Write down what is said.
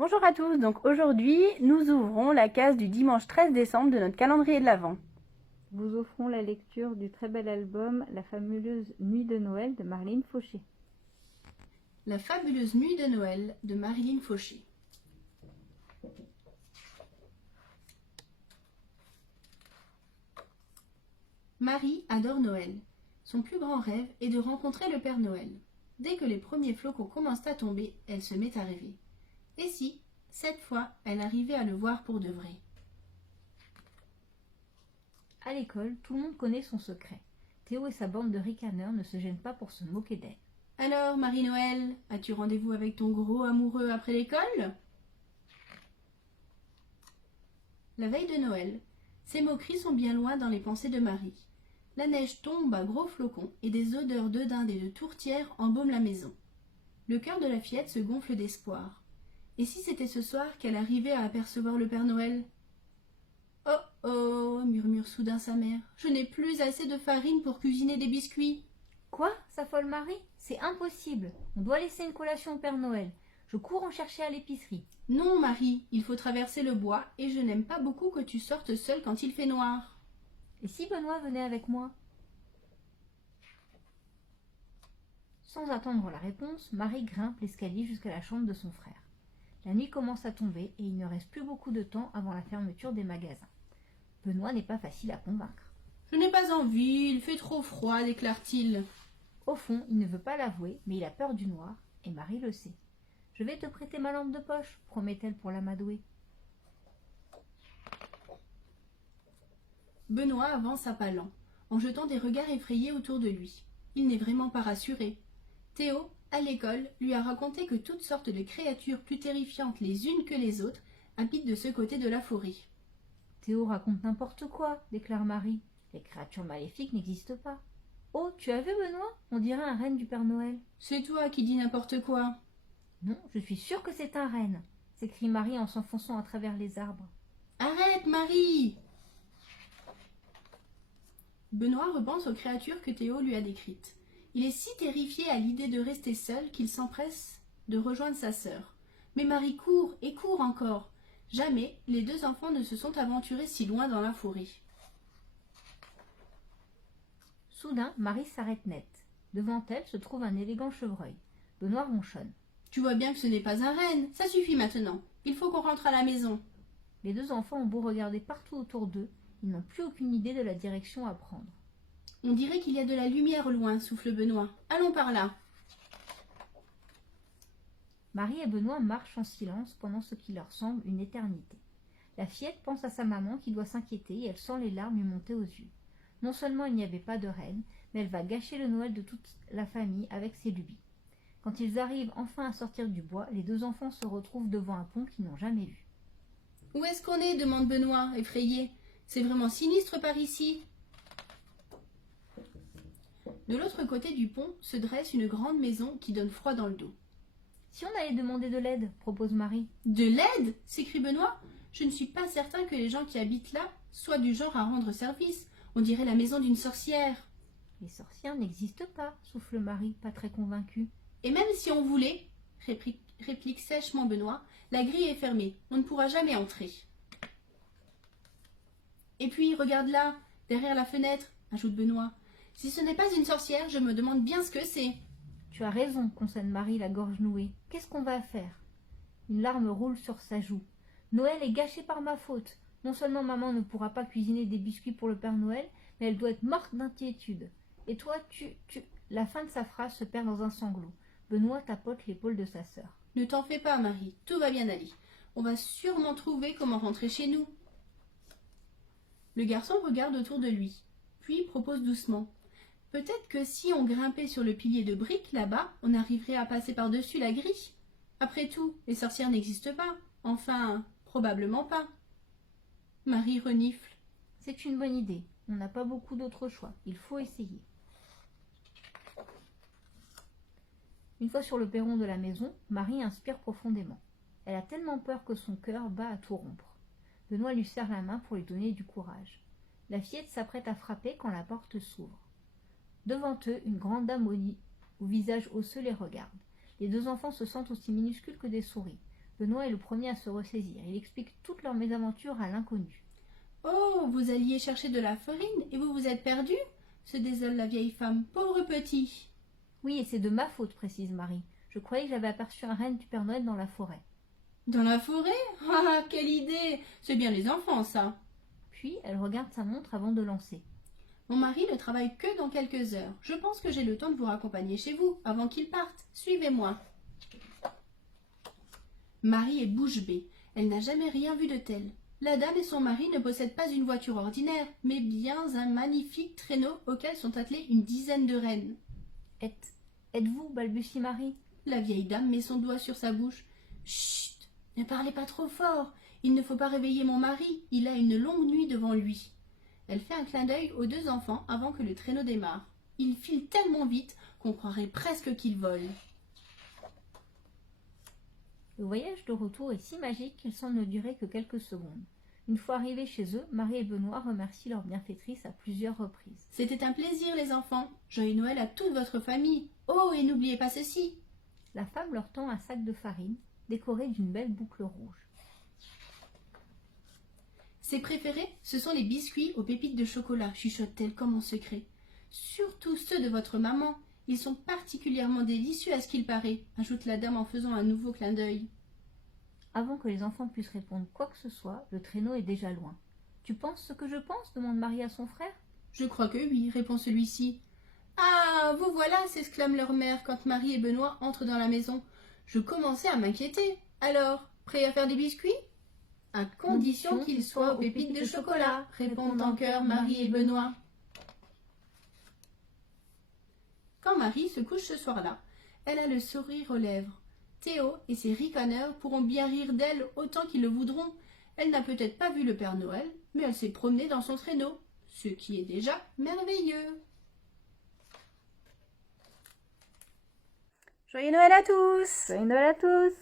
Bonjour à tous, donc aujourd'hui nous ouvrons la case du dimanche 13 décembre de notre calendrier de l'Avent. Vous offrons la lecture du très bel album La fabuleuse nuit de Noël de Marlene Fauché. La fabuleuse nuit de Noël de Marilyn Fauché. Marie adore Noël. Son plus grand rêve est de rencontrer le Père Noël. Dès que les premiers flocons commencent à tomber, elle se met à rêver. Et si, cette fois, elle arrivait à le voir pour de vrai? À l'école, tout le monde connaît son secret. Théo et sa bande de ricaneurs ne se gênent pas pour se moquer d'elle. Alors, Marie-Noël, as-tu rendez-vous avec ton gros amoureux après l'école? La veille de Noël, ces moqueries sont bien loin dans les pensées de Marie. La neige tombe à gros flocons et des odeurs de dinde et de tourtière embaument la maison. Le cœur de la fillette se gonfle d'espoir. Et si c'était ce soir qu'elle arrivait à apercevoir le Père Noël? Oh oh, murmure soudain sa mère, je n'ai plus assez de farine pour cuisiner des biscuits. Quoi, s'affole Marie? C'est impossible. On doit laisser une collation au Père Noël. Je cours en chercher à l'épicerie. Non, Marie, il faut traverser le bois et je n'aime pas beaucoup que tu sortes seule quand il fait noir. Et si Benoît venait avec moi? Sans attendre la réponse, Marie grimpe l'escalier jusqu'à la chambre de son frère. La nuit commence à tomber et il ne reste plus beaucoup de temps avant la fermeture des magasins. Benoît n'est pas facile à convaincre. Je n'ai pas envie, il fait trop froid, déclare-t-il. Au fond, il ne veut pas l'avouer, mais il a peur du noir, et Marie le sait. « Je vais te prêter ma lampe de poche, promet-elle pour l'amadouer. Benoît avance à pas lents, en jetant des regards effrayés autour de lui. Il n'est vraiment pas rassuré. Théo, à l'école, lui a raconté que toutes sortes de créatures plus terrifiantes les unes que les autres habitent de ce côté de la forêt. Théo raconte n'importe quoi, déclare Marie. Les créatures maléfiques n'existent pas. Oh, tu as vu Benoît? On dirait un renne du Père Noël. C'est toi qui dis n'importe quoi. Non, je suis sûre que c'est un renne, s'écrie Marie en s'enfonçant à travers les arbres. Arrête, Marie! Benoît repense aux créatures que Théo lui a décrites. Il est si terrifié à l'idée de rester seul qu'il s'empresse de rejoindre sa sœur. Mais Marie court et court encore. Jamais les deux enfants ne se sont aventurés si loin dans la forêt. Soudain, Marie s'arrête net. Devant elle se trouve un élégant chevreuil. Benoît ronchonne. Tu vois bien que ce n'est pas un renne. Ça suffit maintenant. Il faut qu'on rentre à la maison. Les deux enfants ont beau regarder partout autour d'eux, ils n'ont plus aucune idée de la direction à prendre. On dirait qu'il y a de la lumière au loin, souffle Benoît. Allons par là. Marie et Benoît marchent en silence pendant ce qui leur semble une éternité. La fillette pense à sa maman qui doit s'inquiéter et elle sent les larmes lui monter aux yeux. Non seulement il n'y avait pas de reine, mais elle va gâcher le Noël de toute la famille avec ses lubies. Quand ils arrivent enfin à sortir du bois, les deux enfants se retrouvent devant un pont qu'ils n'ont jamais vu. Où est-ce qu'on est demande Benoît, effrayé. C'est vraiment sinistre par ici. De l'autre côté du pont se dresse une grande maison qui donne froid dans le dos. Si on allait demander de l'aide, propose Marie. De l'aide? S'écrie Benoît. Je ne suis pas certain que les gens qui habitent là soient du genre à rendre service. On dirait la maison d'une sorcière. Les sorcières n'existent pas, souffle Marie, pas très convaincue. Et même si on voulait, réplique sèchement Benoît, la grille est fermée. On ne pourra jamais entrer. Et puis, regarde là, derrière la fenêtre, ajoute Benoît. Si ce n'est pas une sorcière, je me demande bien ce que c'est. Tu as raison, concède Marie, la gorge nouée. Qu'est-ce qu'on va faire? Une larme roule sur sa joue. Noël est gâché par ma faute. Non seulement maman ne pourra pas cuisiner des biscuits pour le Père Noël, mais elle doit être morte d'inquiétude. Et toi, La fin de sa phrase se perd dans un sanglot. Benoît tapote l'épaule de sa sœur. Ne t'en fais pas, Marie, tout va bien aller. On va sûrement trouver comment rentrer chez nous. Le garçon regarde autour de lui, puis propose doucement. Peut-être que si on grimpait sur le pilier de briques là-bas, on arriverait à passer par-dessus la grille. Après tout, les sorcières n'existent pas. Enfin, probablement pas. Marie renifle. C'est une bonne idée. On n'a pas beaucoup d'autres choix. Il faut essayer. Une fois sur le perron de la maison, Marie inspire profondément. Elle a tellement peur que son cœur bat à tout rompre. Benoît lui serre la main pour lui donner du courage. La fillette s'apprête à frapper quand la porte s'ouvre. Devant eux, une grande dame au visage osseux les regarde. Les deux enfants se sentent aussi minuscules que des souris. Benoît est le premier à se ressaisir. Il explique toute leur mésaventure à l'inconnu. « Oh, vous alliez chercher de la farine et vous vous êtes perdu ?» se désole la vieille femme. « Pauvre petit !» « Oui, et c'est de ma faute, précise Marie. Je croyais que j'avais aperçu un renne du Père Noël dans la forêt. » « Dans la forêt? Ah, quelle idée! C'est bien les enfants, ça !» Puis elle regarde sa montre avant de lancer. « Mon mari ne travaille que dans quelques heures. Je pense que j'ai le temps de vous raccompagner chez vous avant qu'il parte. Suivez-moi. » Marie est bouche bée. Elle n'a jamais rien vu de tel. La dame et son mari ne possèdent pas une voiture ordinaire, mais bien un magnifique traîneau auquel sont attelées une dizaine de rennes. Êtes-vous, balbutie Marie. La vieille dame met son doigt sur sa bouche. « Chut! Ne parlez pas trop fort. Il ne faut pas réveiller mon mari. Il a une longue nuit devant lui. » Elle fait un clin d'œil aux deux enfants avant que le traîneau démarre. Ils filent tellement vite qu'on croirait presque qu'ils volent. Le voyage de retour est si magique qu'il semble ne durer que quelques secondes. Une fois arrivés chez eux, Marie et Benoît remercient leur bienfaitrice à plusieurs reprises. « C'était un plaisir, les enfants. Joyeux Noël à toute votre famille. Oh, et n'oubliez pas ceci. » La femme leur tend un sac de farine, décoré d'une belle boucle rouge. « Ses préférés, ce sont les biscuits aux pépites de chocolat, chuchote-t-elle comme en secret. Surtout ceux de votre maman. Ils sont particulièrement délicieux à ce qu'il paraît, ajoute la dame en faisant un nouveau clin d'œil. Avant que les enfants puissent répondre quoi que ce soit, le traîneau est déjà loin. « Tu penses ce que je pense » demande Marie à son frère. « Je crois que oui » répond celui-ci. « Ah, vous voilà » s'exclame leur mère quand Marie et Benoît entrent dans la maison. « Je commençais à m'inquiéter. Alors, prêt à faire des biscuits ?»« À condition qu'ils soient aux pépites de chocolat » répondent en chœur Marie et Benoît. Quand Marie se couche ce soir-là, elle a le sourire aux lèvres. Théo et ses ricaneurs pourront bien rire d'elle autant qu'ils le voudront. Elle n'a peut-être pas vu le Père Noël, mais elle s'est promenée dans son traîneau, ce qui est déjà merveilleux. Joyeux Noël à tous! Joyeux Noël à tous!